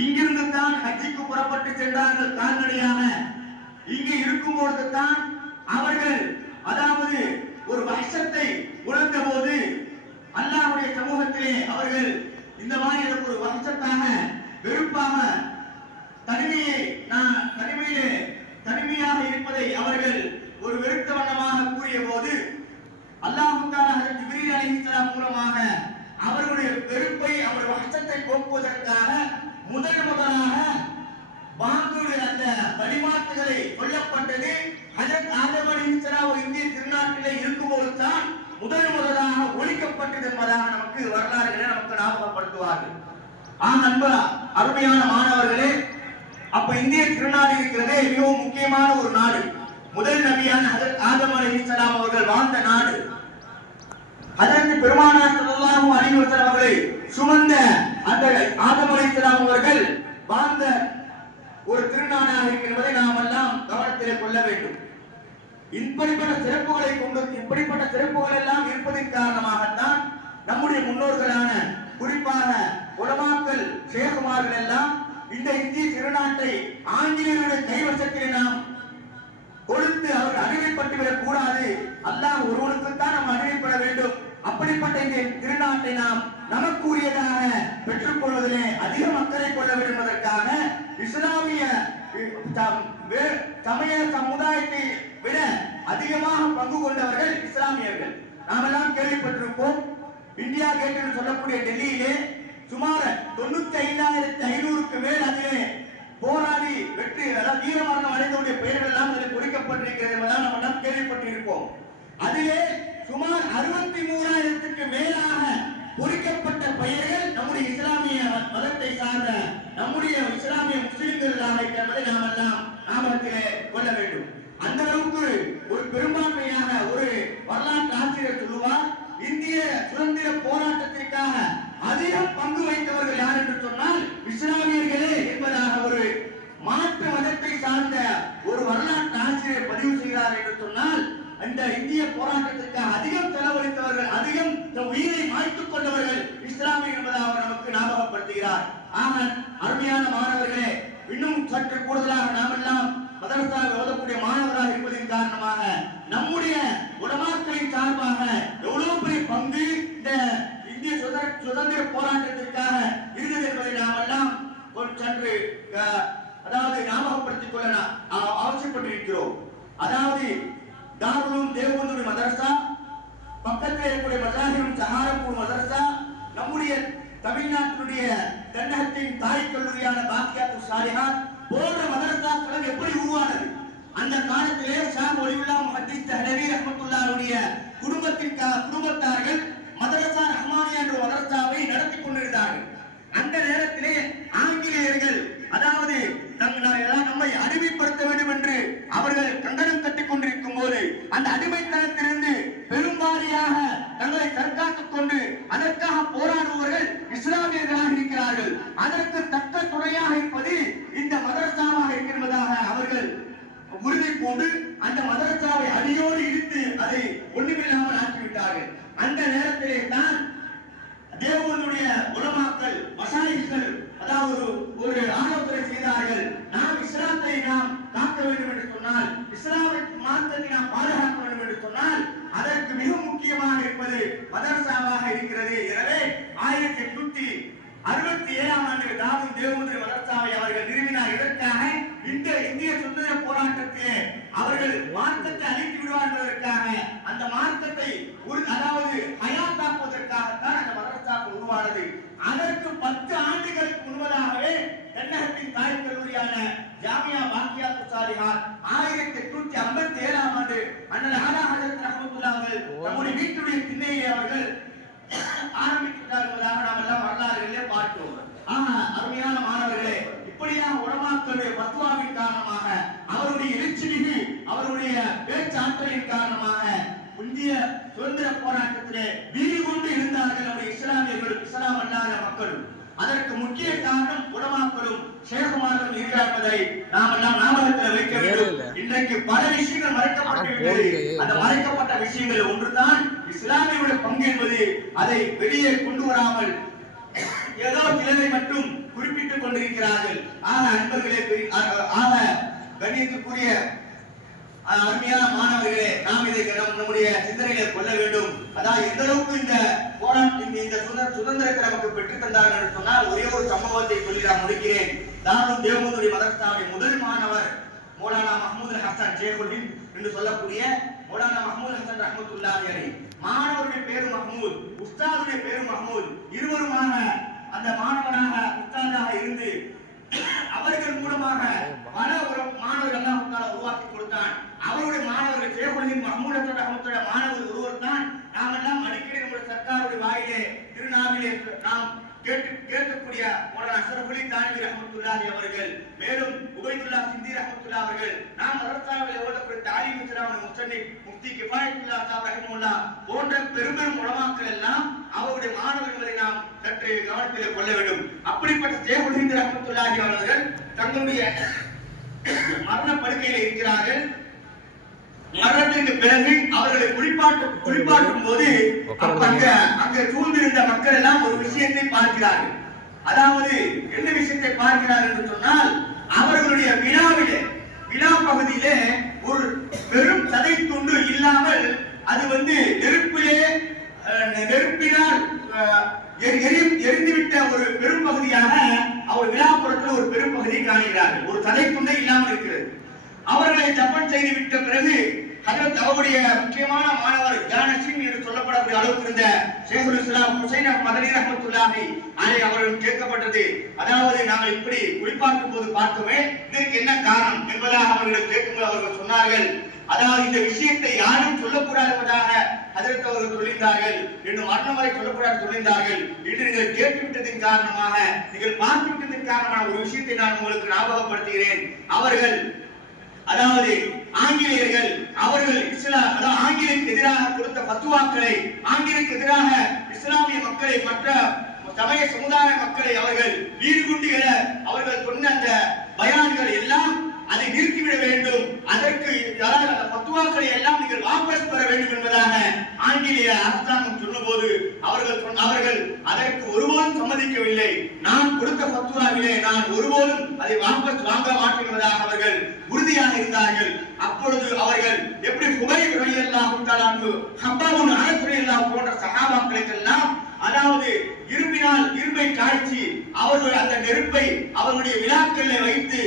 இங்கிருந்து தான் ஹஜ்ஜுக்கு புறப்பட்டு சென்றார்கள் கால்நடையாக. இங்கே இருக்கும் பொழுதுதான் அவர்கள் அதாவது ஒரு வஹ்ஷத்தை உணர்ந்த போது அல்லாஹ்வுடைய சமூகத்திலே அவர்கள் இந்த மாதிரி ஒரு வஹ்ஷத்தாக வெறுப்பாக தனிமையாக இருப்பதை அவர்கள் ஒரு வெறுத்த வண்ணமாக கூறிய போது அல்லாஹ் தஆலா ஹஜ்ரத் ஜிப்ரீல் அலைஹிஸ்ஸலாம் மூலமாக அவர்களுடைய வெறுப்பை அவர் வஹ்ஷத்தை போக்குவதற்காக முதலாக பாங்குடைய அந்த வழிமாற்றுகளை கொல்லப்பட்டது ஹஜ்ரத் ஆதம் அலைஹிஸ்ஸலாம் இந்திய திருநாட்டிலே இருக்கும்போது தான் முதலாக ஒழிக்கப்பட்டது என்பதாக நமக்கு வரலாறுகளை நமக்கு ஞாபகப்படுத்துவார்கள். அன்பு அருமையான மாணவர்களே, அப்ப இந்திய திருநாடு இருக்கிறதே மிகவும் முக்கியமான ஒரு நாடு. முதல் நபியான ஹஜ்ரத் ஆதம் அலைஹிஸ்ஸலாம் அவர்கள் வாழ்ந்த நாடு. ஹஜ்ரத் பெருமானார் ஸல்லல்லாஹு அலைஹி வஸல்லம் அவர்களை சுமந்த அந்த ஆதம் அலைஹிஸ்ஸலாம் அவர்கள் வாழ்ந்த ஒரு திருநாடாக இருக்கிறதை நாம் எல்லாம் கவனத்திலே கொள்ள வேண்டும். இப்படிப்பட்ட சிறப்புகள் எல்லாம் இருப்பதன் காரணமாகத்தான் நம்முடைய முன்னோர்களான குறிப்பாக உலமாக்கள் ஷேகுமார்கள் எல்லாம் இந்த இந்திய திருநாட்டை ஆங்கிலேயருடைய கைவசத்திலே நாம் கொடுத்து அவர் அடிமைப்பட்டுவிடக் கூடாது, அல்லாஹ் ஒருவனுக்குத்தான் நாம் அடிமைப்பட வேண்டும். அப்படிப்பட்ட இந்த திருநாட்டை நாம் நமக்குரியதாக பெற்றுக் கொள்வதிலே அதிக அக்கறை கொள்ள வேண்டும் என்பதற்காக இஸ்லாமிய சமய சமுதாயத்தை விட அதிகமாக பங்கு கொண்டவர்கள் இஸ்லாமியர்கள். நாம் எல்லாம் கேள்விப்பட்டிருப்போம். இந்தியா கேட் என்று சொல்லக்கூடிய டெல்லியிலே சுமார் 95,500க்கு மேல் அதிலே போராடி வெற்றி வீரமரணம் அடைந்தவருடைய பெயர்கள் எல்லாம் அதில் குறிக்கப்பட்டிருக்கிறது என்பதால் நாம் எல்லாம் கேள்விப்பட்டிருப்போம். அதிலே சுமார் 63,000க்கு மேலாக பொறிக்கப்பட்ட பெயர்கள் நம்முடைய இஸ்லாமிய மதத்தை சார்ந்த நம்முடைய இஸ்லாமிய முஸ்லிம்களாக என்பதை நாம் எல்லாம் ஞாபகத்திலே கொள்ள வேண்டும். அந்த அளவுக்கு ஒரு பெரும்பான்மையாக ஒரு வரலாற்று ஆசிரியர் சொல்லுவார், இந்திய சுதந்திர போராட்டத்திற்காக அதிகம் பங்கு வைத்தவர்கள் யார் என்று சொன்னால் இஸ்லாமியர்களே என்பதாக ஒரு மாற்று மதத்தை சார்ந்த ஒரு வரலாற்று ஆசிரியர் பதிவு செய்கிறார் என்று சொன்னால் இந்த இந்திய போராட்டத்திற்காக அதிகம் செலவழித்தவர்கள், அதிகம் உயிரை மாய்த்துக் கொண்டவர்கள் இஸ்லாமியர் என்பதாக அவர் நமக்கு ஞாபகப்படுத்துகிறார். ஆனால் அருமையான மாணவர்களே, இன்னும் சற்று கூடுதலாக நாம் எல்லாம் மதரசாவில் ஓதக்கூடிய மாணவராக இருப்பதன் காரணமாக நம்முடைய உலமாக்களின் சார்பாக எவ்வளவு பெரிய பங்கு இந்த இந்திய சுதந்திர போராட்டத்திற்காக இருந்தது என்பதை நாம் எல்லாம் சற்று அதாவது ஞாபகப்படுத்திக் கொள்ள அவசியப்பட்டிருக்கிறோம். அதாவது தாருல் தேவபந்துடைய மதரசா, பக்கத்தில் இருக்கக்கூடிய மஜாஹிரும் சஹாரப்பூர் மதரசா, நம்முடைய தமிழ்நாட்டினுடைய தென்னகத்தின் தாய் கல்லூரியான பாக்கியாத்து சாலிஹாத் போன்ற மதரசாக்கள் எப்படி உருவானது? அந்த காலத்திலே ஷாஹ் ஒலிவுல்லா முஹத்திஸ் தஹ்லவி ரஹ்மத்துல்லாஹுடைய குடும்பத்தார்கள் மதரசா ரஹ்மானியா என்ற மதரசாவை நடத்தி கொண்டிருந்தார்கள். அந்த நேரத்திலே ஆங்கிலேயர்கள் அதாவது நம்மை அடிமைப்படுத்த வேண்டும் என்று அவர்கள் கங்கணம் கட்டிக் கொண்டிருக்கும் போது அந்த அடிமைத்தனத்திலிருந்து பெரும்பாலியாக தங்களை தற்காத்துக் கொண்டு அதற்காக போராடுபவர்கள் இஸ்லாமியர்களாக இருக்கிறார்கள். அதற்கு தக்க துணையாக இருப்பது இந்த மதரசாவாக இருக்கிறதாக அவர்கள் உறுதி பூண்டு அந்த மதரசாவை அடியோடு இடித்து அதை ஒன்றுமில்லாமல் ஆக்கிவிட்டார்கள். அந்த நேரத்திலே தான் தேவனுடைய உலமாக்கள் மசாயிகள் அதாவது ஒரு ஆலோசனை செய்தார்கள். நாம் இஸ்லாத்தை நாம் காக்க வேண்டும் என்று சொன்னால், இஸ்லாமிக் மார்க்கத்தை நாம் பாதுகாக்க வேண்டும் என்று சொன்னால் அதற்கு மிக முக்கியமாக இருப்பது மதரசாவாக இருக்கிறது. எனவே 1867ஆம் ஆண்டு தாவூத் தேவபந்து மதரசாவை அவர்கள் நிறுவினார். இதற்காக இந்த இந்திய சுதந்திர போராட்டத்திலே அவர்கள் மார்க்கத்தை அழித்து விடுவார் என்பதற்காக அந்த மார்க்கத்தை அதாவது ஹயாத்தாக்குவதற்காகத்தான் அந்த மதரசா உருவானது. அதற்கு 10 ஆண்டுகளுக்கு முன்பதாகவே தென்னகத்தின் தாய் கல்லூரியான ஜாமியா பாக்கியாத்து சாலிஹாத் 1857ஆம் ஆண்டு அண்ணல் ஆலா ஹஜ்ரத் ரஹ்மத்துல்லாஹி அவர்கள் நம்முடைய வீட்டுடைய திண்ணையை அவர்கள் ஆரம்பித்தார் என்பதாக நாம் எல்லாம் வரலாறுகளிலே பார்க்கிறோம். அருமையான மாணவர்களே, இப்படியாக உலமாக்களுடைய பத்வாவின் காரணமாக அவருடைய எழுச்சிமிகு அவருடைய பேச்சாற்றலின் காரணமாக இந்திய சுதந்திர போராட்டத்திலே வீறு கொண்டு இருந்தார்கள் நம்முடைய இஸ்லாமியர்களும் இஸ்லாம் அல்லாத மக்களும். அதற்கு முக்கிய காரணம் உலமாக்களும் ஷேகுமார்களும் இருக்கிறார்கள். நாம் எல்லாம் ஞாபகத்தில் வைக்க வேண்டும். இன்றைக்கு பல விஷயங்கள் மறைக்கப்பட்டுவிட்டது. அந்த மறைக்கப்பட்ட விஷயங்கள் ஒன்றுதான் இஸ்லாமியருடைய பங்கு என்பது. அதை வெளியே கொண்டு வராமல் ஏதோ சிலரை மட்டும் குறிப்பிட்டுக் கொண்டிருக்கிறார்கள். ஆக அன்பர்களே, ஆக கண்ணியத்துக்குரிய அருமையான மாணவர்களே, நாம் இதை நம்முடைய சிந்தனையிலே கொள்ள வேண்டும். அதாவது எந்த அளவுக்கு இந்த போராட்டம் இந்த சுதந்திரத்தை நமக்கு பெற்றுத் தந்தார்கள் என்று சொன்னால், ஒரே ஒரு சம்பவத்தை சொல்லி நான் முடிக்கிறேன். தாருல் தேவபந்த் மதரசாவுடைய முதல் மாணவர் மௌலானா மஹ்மூத் ஹசன் ஷேகுல் என்று சொல்லக்கூடிய மௌலானா மஹ்மூத் ஹசன் ரஹ்மத்துல்லாஹி அலைஹி. மாணவருடைய பேரு மஹ்மூத், உஸ்தாதுடைய பேரு மஹ்மூத். இருவருமாக அந்த மாணவனாக உஸ்தாதாக இருந்து அவர்கள் மூலமாக பல மாணவர்கள் எல்லாம் உருவாக்கி கொடுத்தான். அவருடைய மாணவர்கள் ஷேகுல் மஹ்மூத் ஹசன் ரஹ்மத்துல்லாஹி மாணவர் ஒருவர் தான். நாம் எல்லாம் அடிக்கடி நம்முடைய சர்க்காருடைய வாயிலே திருநாவிலே நாம் கேட்கக்கூடிய மௌலானா அஷ்ரஃபுல் தானவி ரஹ்மத்துல்லாஹி அவர்கள், மேலும் உபைதுல்லாஹ் சிந்தி ரஹ்மத்துல்லாஹி அவர்கள், நாம் மதரசாவில் ஓதக்கூடிய தாலீம் இஸ்லாமிய முஸ்தனிப் முஃப்தி கிஃபாயத்துல்லாஹ் சாஹிப் ரஹ்மத்துல்லாஹ் போன்ற பெரும் உலமாக்கள் எல்லாம் அவருடைய மாணவர்களை நாம் சற்று கவனத்தில் கொள்ள வேண்டும். அப்படிப்பட்ட ஷேகுல் ஹிந்த் ரஹ்மத்துல்லாஹி அவர்கள் தங்களுடைய மரண படுக்கையில் இருக்கிறார்கள். மரணத்திற்கு பிறகு அவர்களை குளிப்பாட்டும் போது அங்க சூழ்ந்திருந்த மக்கள் எல்லாம் ஒரு விஷயத்தை பார்க்கிறார்கள். அதாவது என்ன விஷயத்தை பார்க்கிறார்கள் என்று சொன்னால், அவர்களுடைய விழா பகுதியிலே ஒரு பெரும் சதை துண்டு இல்லாமல் அது நெருப்பினால் எரிந்துவிட்ட ஒரு பெரும் பகுதியாக அவர் விழாப்புறத்தில் ஒரு பெரும் பகுதியை காணுகிறார்கள். ஒரு சதை துண்டை இல்லாமல் இருக்கிறது. அவர்களை தப்பன் செய்து விட்ட பிறகு அவருடைய முக்கியமான மாணவர் ஜானசின் என்று சொல்லப்படக்கூடிய அளவுக்கு இருந்த ஷேகுல் இஸ்லாம் ஹுசைன் மதனி ரஹ்மத்துல்லாஹி அலைஹி அவர்கள் கேட்கப்பட்டது, அதாவது நாங்கள் இப்படி குளிப்பாட்டும் போது பார்த்தோமே, இதற்கு என்ன காரணம் என்பதாக அவர்கள் கேட்கும்போது அவர்கள் சொன்னார்கள், அதாவது இந்த விஷயத்தை யாரும் சொல்லக்கூடாது என்பதாக ஹஜ்ரத் அவர்கள் சொல்லியிருந்தார்கள். இன்னும் மரணம் வரை சொல்லக்கூடாது சொல்லியிருந்தார்கள். இன்று நீங்கள் கேட்டுவிட்டதின் காரணமாக, நீங்கள் பார்த்துவிட்டதின் காரணமாக ஒரு விஷயத்தை நான் உங்களுக்கு ஞாபகப்படுத்துகிறேன். அவர்கள், அதாவது ஆங்கிலேயர்கள், அவர்கள் ஆங்கிலேயருக்கு எதிராக கொடுத்த பத்துவாக்களை, ஆங்கிலேயருக்கு எதிராக இஸ்லாமிய மக்களை, மற்ற சமய சமுதாய மக்களை அவர்கள் வீடுகுண்டிகள அவர்கள் சொன்ன அந்த பயான்கள் எல்லாம் அதை நிறுத்திவிட வேண்டும், அதற்கு அந்த பத்துவாக்களை எல்லாம் நீங்கள் வாபஸ் பெற வேண்டும் என்பதாக ஆங்கிலேய அரசாங்கம் சொன்னபோது அவர்கள் அதற்கு ஒருபோதும் சம்மதிக்கவில்லை. நான் கொடுத்த பத்துவாவிலே நான் ஒருபோதும் அதை வாபஸ் வாங்க மாட்டேன் என்பதாக அவர்கள் உறுதியாக இருந்தார்கள். அப்பொழுது அவர்கள் எப்படி ஹுபைப் ரலியல்லாஹு தஆலா அன்ஹு, ஹப்பாப் இப்னு அனஸ் ரலியல்லாஹு போன்ற சஹாபாக்களுக்கெல்லாம், அதாவது இரும்பை காய்ச்சி அவர்கள் அந்த நெருப்பை அவர்களுடைய விழாக்களில் வைத்து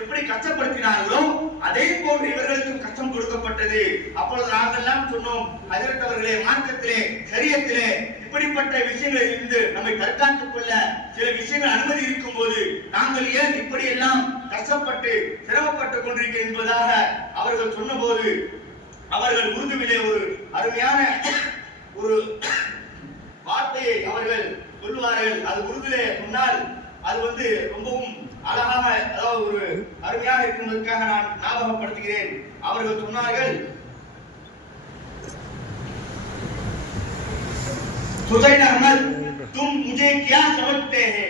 எப்படி கஷ்டப்படுத்தினார்களோ அதே போன்று இவர்களுக்கும் கஷ்டம் கொடுக்கப்பட்டது. அப்பொழுது நாங்கள் எல்லாம் சொன்னோம், ஹஜ்ரத் அவர்களே, மார்க்கத்திலே ஷரியத்திலே இப்படிப்பட்ட விஷயங்களில் இருந்து நம்மை தற்காத்துக் கொள்ள சில விஷயங்கள் அனுமதி இருக்கும் போது நாங்கள் ஏன் இப்படி எல்லாம் கஷ்டப்பட்டு சிரமப்பட்டுக் கொண்டிருக்கிறோம் என்பதாக அவர்கள் சொன்னபோது, அவர்கள் உருதுவிலே ஒரு அருமையான ஒரு வார்த்தையை அவர்கள் சொல்லுவார்கள். அது உருதுலே சொன்னால் அது ரொம்பவும் அழகாக, அதாவது ஒரு அருமையாக இருப்பதற்காக நான் ஞாபகப்படுத்துகிறேன். அவர்கள் சொன்னார்கள், ஹுசைன் அஹ்மத், தும் முஜே கியா சமஜ்தே ஹே,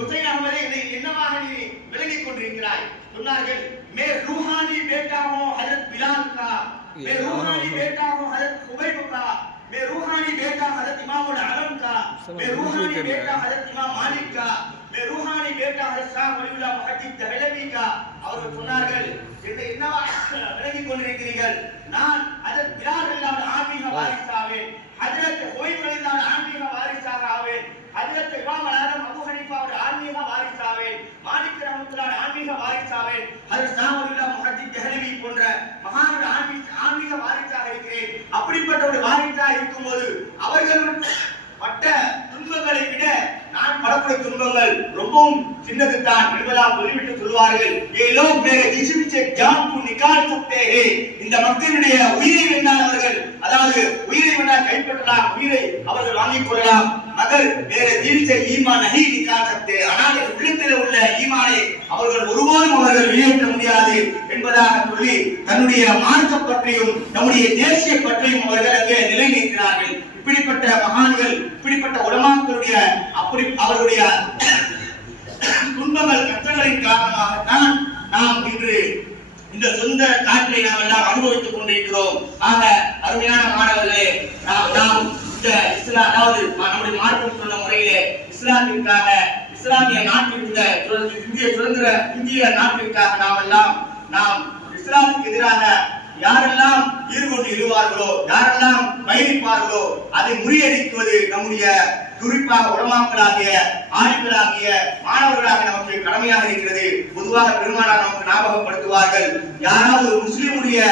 ஹுசைன் அஹ்மதே, இதை என்னவாக நீ விளங்கிக் கொண்டிருக்கிறாய்? சொன்னார்கள், மே ரூஹானி பேட்டா ஹூ ஹஜரத் பிலால் கா, மே ரூஹானி பேட்டா ஹூ ஹஜரத் ஹுபைப் கா, मैं रूहानी बेटा हजरत इमाम उल आलम का, मैं रूहानी बेटा हजरत इमाम मालिक का, मैं रूहानी बेटा हजरत शाह वलीउल्लाह मुहद्दिस दहलवी का. அவர்கள் சொன்னார்கள், என்னவா விளங்கிக் கொண்டிருக்கிறீர்கள்? நான் ஹஜரத் பிலால் ரலியல்லாஹு ஆன்ஹு வாரிசாவேன், ஹஜரத் ஹுவைப் ரலியல்லாஹு ஆன்ஹு வாரிசாக ஆவேன், ஹஜரத் இமாம் ஆலம் அபூ ஹனீஃபாவுடைய ஆன்மீக வாரிசாவேன், மாலிக் ரஹ்மத்துல்லாஹி ஆன்மீக வாரிசாவேன், ஹஜரத் ஷாஹ் வலியுல்லாஹ் முஹத்திஸ் தஹ்லவி போன்ற மகான்கள் ஆன்மீக வாரிசாக இருக்கிறேன். அப்படிப்பட்ட ஒரு வாரிசாக இருக்கும்போது அவர்கள் பட்ட துன்பங்களை விட நான் படக்கூடிய துன்பங்கள் ரொம்பவும் சின்னது தான் என்பதாக சொல்லிவிட்டு சொல்வார்கள். இந்த மக்களுடைய உயிரை வென்றால் அவர்கள், அதாவது உயிரை வென்றால் கைப்பற்றலாம், உயிரை அவர்கள் வாங்கிக் கொள்ளலாம், மகர் வேற தீர்ச்ச ஈமான் நஹி நிகால் சக்தே, ஆனால் உள்ளத்தில் உள்ள ஈமானை அவர்கள் ஒருபோதும் அவர்கள் வெளியேற்ற முடியாது என்பதாக சொல்லி தன்னுடைய மார்க்க பற்றியும் நம்முடைய தேசிய பற்றியும் அவர்கள் அங்கே நிலைநிறுத்தினார்கள். இப்படிப்பட்ட மகான்கள், இப்படிப்பட்ட உலமாக்களுடைய அவர்களுடைய துன்பங்கள் கஷ்டங்களின் காரணமாகத்தான் நாம் இன்று இந்த சொந்த காற்றை நாம் எல்லாம் அனுபவித்துக் கொண்டிருக்கிறோம். ஆக அருமையான மாணவர்களே, நாம் இந்த இஸ்லாம், அதாவது நம்முடைய மார்க்கம் சொன்ன முறையிலே இஸ்லாத்திற்காக இஸ்லாமிய நாட்டில் இந்த இந்திய நாட்டிற்காக நாம் இஸ்லாமுக்கு எதிராக யாரெல்லாம் ஈடுகொண்டு எழுவார்களோ, யாரெல்லாம் பயணிப்பார்களோ அதை முறியடிக்குவது நம்முடைய குறிப்பாக உலமாக்களாகிய ஆலிம்களாகிய மாணவர்களாக நமக்கு கடமையாக இருக்கிறது. பொதுவாக பெருமானார் நமக்கு ஞாபகப்படுத்துவார்கள், யாராவது ஒரு முஸ்லிமுடைய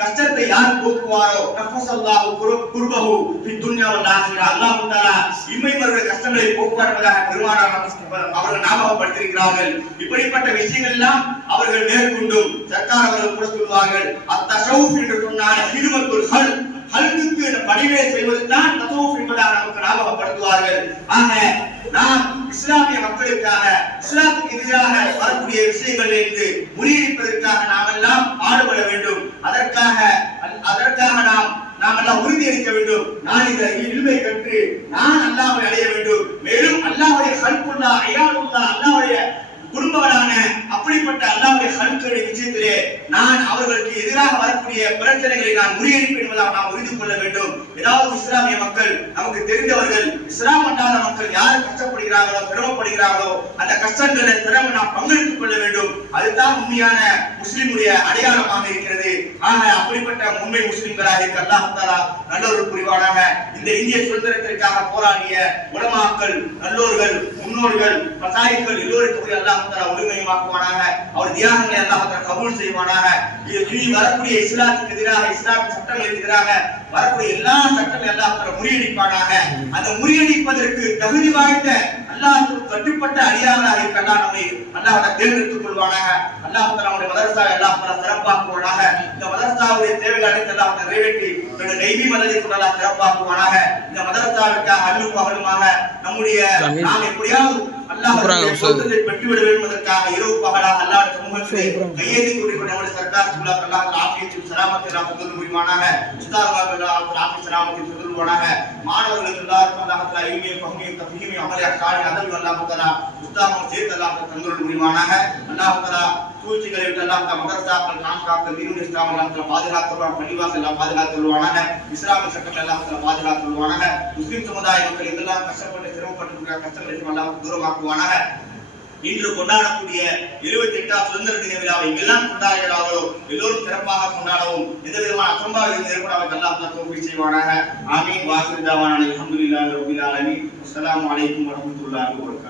கஷ்டத்தை யார் போக்குவாரோ நஃபஸல்லாஹு குர்பஹு ஃபி துன்யா வல் ஆখিরা, அல்லாஹ் தஆலா இம்மை மறுமை கஷ்டங்களை போக்குவதாக பெருமானார் அவர்கள் ஞாபகப்படுத்தியிருக்கிறார்கள். இப்படிப்பட்ட விஷயங்கள் எல்லாம் அவர்கள் மேற்கொண்டும் சர்க்கார் அவர்கள் கூட சொல்வார்கள், அத்தஸவுஃப் என்று சொன்னால் ஹிதுமத்துல் ஹல்குக்கு பணிவே செய்வதுதான் தஸவுஃப் என்பதாக நமக்கு ஞாபகப்படுத்துவார்கள். ஆக நாம் இஸ்லாமிய மக்களுக்காக இஸ்லாமுக்கு எதிராக வரக்கூடிய விஷயங்களிலிருந்து முறியடிப்பதற்காக நாம் எல்லாம் பாடுபட வேண்டும். அதற்காக நாம் எல்லாம் உறுதி அளிக்க வேண்டும். நான் இந்த இல்மை கற்று நான் அல்லாஹ்வை அடைய வேண்டும். மேலும் அல்லாஹ்வுடைய ஹல்குல்லா அயாலுல்லா, அல்லாஹ்வுடைய குடும்பங்களான அப்படிப்பட்ட அல்லாஹ்வுடைய ஹல்குடைய விஷயத்திலே நான் அவர்களுக்கு எதிராக வரக்கூடிய பிரச்சனைகளை நான் முறியடிப்பேன் என்பதாக நாம் உறுதி கொள்ள வேண்டும். ஏதாவது இஸ்லாமிய மக்கள் நமக்கு தெரிந்தவர்கள், இஸ்லாம் அல்லாத மக்கள் யார் கஷ்டப்படுகிறார்களோ சிரமப்படுகிறார்களோ அந்த கஷ்டங்களை சிரமம் நாம் பங்கெடுத்துக் கொள்ள வேண்டும். அதுதான் உண்மையான முஸ்லிமுடைய அடையாளமாக இருக்கிறது. ஆக அப்படிப்பட்ட உண்மை முஸ்லிம்களாக இருக்க அல்லாஹ் தஆலா நல்லொரு புரிவானாக. இந்த இந்திய சுதந்திரத்திற்காக போராடிய உலமாக்கள், நல்லோர்கள், முன்னோர்கள், மசாயிகள் எல்லோருக்கும் அல்லாஹ் தஆலா ஒருமையாக்குவானாக. அவர் தியாகங்களை அல்லாஹ் தஆலா கபூல் செய்வானாக. இனி வரக்கூடிய இஸ்லாத்துக்கு எதிராக, இஸ்லாம் சட்டங்களுக்கு எதிராக வரக்கூடிய எல்லா சட்டங்களையும் அல்லாஹ் தஆலா முறியடிப்பானாக. அந்த முறியடிப்பதற்கு தகுதி வாய்ந்த அல்லாஹ்வுக்கு கட்டுப்பட்ட அடியார்களாக இருக்க நம்மை அல்லாஹ் தேர்ந்தெடுத்துக் கொள்வானாக. அல்லாஹ் தஆலா நம்முடைய மதரசாவை அல்லாஹ் தஆலா சிறப்பாக்குவானாக. இந்த மதரசாவுடைய தேவைகளை அனைத்து அல்லாஹ் நிறைவேற்றி நெய்வி மதரசை அல்லாஹ் சிறப்பாக்குவானாக. இந்த மதரசாவிற்காக அல்லும் பகலுமாக நம்முடைய நாம் எப்படியாவது அல்லாஹ்வுடைய சொந்தத்தை பெற்றுவிட வேண்டும் என்பதற்காக இரவு பகலாக அல்லாஹ் சமூகத்தை கையேந்தி கொண்டிருக்கிற நம்முடைய சர்க்கார் சுல்லாஹ் அல்லாஹ் ஆஃபியத்தும் சலாமத்தை நாம் கொண்டு புரிவானாக. உஸ்தாதுமார்கள் அல்லாஹ் ஆஃபியத் சலாமத்தை கொண்டு புரிவானாக. மாணவர்களுக்கு எல்லாருக்கும் அல்லாஹ் தஆலா இல்மியும் ஃபஹ்மியும் தஃஹீமியும் அமலி அஹ்காரி அதல் அல்லாஹ் தஆலா உஸ்தாதுமார்கள் சேர்த்து அல்லாஹ் தஆலா புரிவானாக. அல்லாஹ் தஆலா சூழ்ச்சிகளை விட்டு அல்லாஹ் தஆலா மதரசாக்கள் கான்காக்கள் தீனுல் இஸ்லாம் அல்லாஹ் தஆலா பாதுகாத்துவான். பள்ளிவாசல் எல்லாம் பாதுகாத்துவானாக. இஸ்லாமிய சட்டங்கள் எல்லாம் தஆலா பாதுகாத்துவானாக. முஸ்லிம் சமுதாய மக்கள் இதெல்லாம் கஷ்டப்பட்டு சிரமப்பட்டு இருக்கிற கஷ்டங்களை அல்லாஹ் தூரமாக்குவானாக. இன்று கொண்டாடக்கூடிய 78ஆம் சுதந்திர தின விழாவை எல்லாம் கொண்டாடுகிறார்களோ எல்லோரும் சிறப்பாக கொண்டாடவும் எந்த விதமான அசம்பாவிதம் ஏற்படாமல் அல்லாஹ் தௌஃபீக் செய்வானாக. ஆமீன். வாஹிர் தாவானா அல்ஹம்துலில்லாஹி ரப்பில் ஆலமீன். அஸ்ஸலாமு அலைக்கும் வரஹ்மத்துல்லாஹி வபரகாத்துஹு.